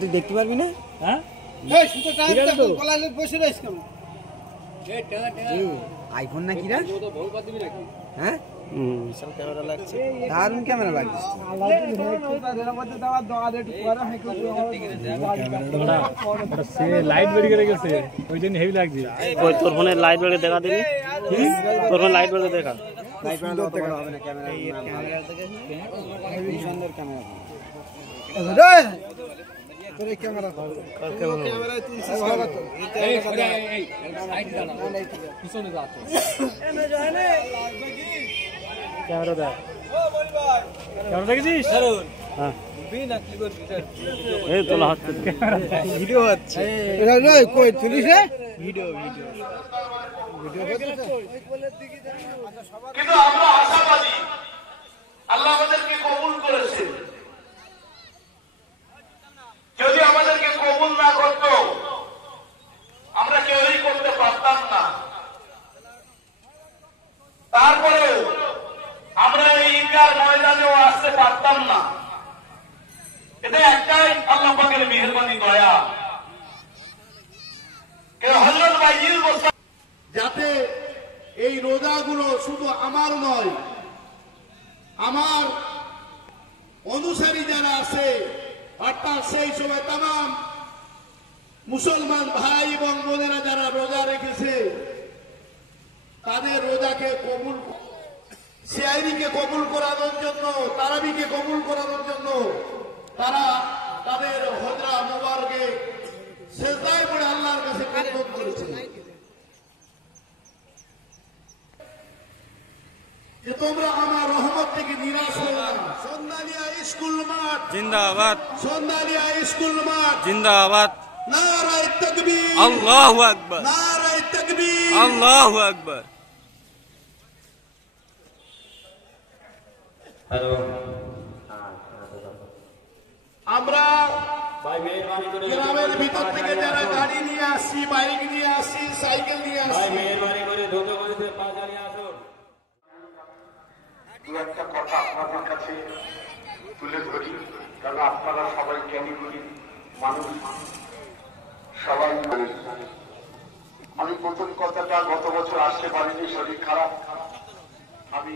তুই দেখতে পারবি না? হ্যাঁ আইফোন না কিরা? হ্যাঁ ক্যামেরা লাগছে, দারুণ ক্যামেরা লাগছে। লাইট বেরিয়ে করে গেছে ওই জন্য হেভি লাগছে। তোর ফোনে লাইট বেরিয়ে দেখা দিবি, তোর ফোনে লাইট বেরিয়ে দেখা। লাইট বেরিয়ে দেখা হবে না, ক্যামেরা থেকে হেভি সুন্দর ক্যামেরা। তোর এই ক্যামেরা ক্যামেরায় তুলছিস ভালো তো। এই সাইড দাও না, পিছনে যা তো ক্যামেরা দেখ। ক্যামেরা দেখেছিস? হ্যাঁ এই তোলা হচ্ছে, ভিডিও হচ্ছে। এটা নয় কই তুলিস রে? ভিডিও ভিডিও কিন্তু আমরা আশাবাদী, আল্লাহ আমাদেরকে কবুল করেছে। যদি আমাদেরকে কবুল না করত আমরা কেউই করতে পারতাম না। তারপরেও আমরা এই ঈদগাহ ময়দানেও আসতে পারতাম না। এটা একটাই আল্লাহ পাকের মেহেরবানি, দয়া। হযরত বাইজিল বলছেন যাতে এই রোজাগুলো শুধু আমার নয়, আমার অনুসারী যারা আছে, অর্থাৎ সেই সময় তাম মুসলমান ভাই এবং বোনেরা যারা রোজা রেখেছে তাদের রোজাকে কবুল, সিয়ারিকে কবুল করানোর জন্য, তারাবিকে কবুল করানোর জন্য তারা তাদের হজরা মোবারকে সেজদায় পড়ে আল্লাহর কাছে প্রার্থনা করেছে যে তোমরা আমার রহমত থেকে নিরাশ হও না। সন্ধানিয়া স্কুল মাঠ জিন্দাবাদ, সন্ধানিয়া স্কুল মাঠ জিন্দাবাদ, নারায়ে তাকবীর, আল্লাহু আকবার, নারায়ে তাকবীর, আল্লাহু আকবার। আমরা গ্রামের ভিতর থেকে যারা গাড়ি নিয়ে আসছি, বাইক নিয়ে আসছি, সাইকেল নিয়ে আসছি, দু একটা কথা আপনাদের কাছে তুলে ধরি, কারণ আপনারা সবাই জ্ঞানী গুণী মানুষ, সবাই জানেন। আমি প্রথম কথাটা গত বছর আসতে পারিনি, শরীর খারাপ। আমি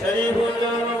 शरीफ